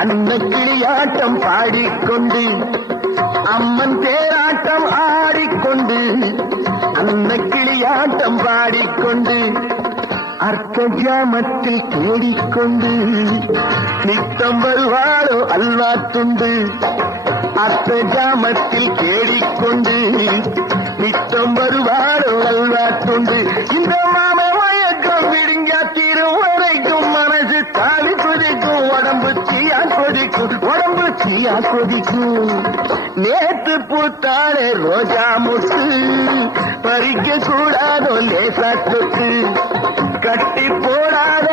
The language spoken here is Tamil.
அன்னக்கிளியாட்டம் பாடிக்கொண்டு அம்மன் தேராட்டம் ஆடிக்கொண்டு அன்னக்கிளியாட்டம் பாடிக்கொண்டு அர்த்த ஜாமத்தில் தேடிக்கொண்டு நித்தம் வருவாளோ அல்வா துண்டு அர்த்த ஜாமத்தில் தேடிக்கொண்டு நித்தம் வருவாளோ அல்வா துண்டு இந்த மாம மயக்கம் விடுங்கா தீரும் வரைக்கும் மனசு தாலி கொதிக்கும் உடம்பு தீயா கொதிக்கும் நேற்று பூத்தானே ரோஜா முட்டு பறிக்க கூடாதோ லேசா தொட்டு கட்டி போடாத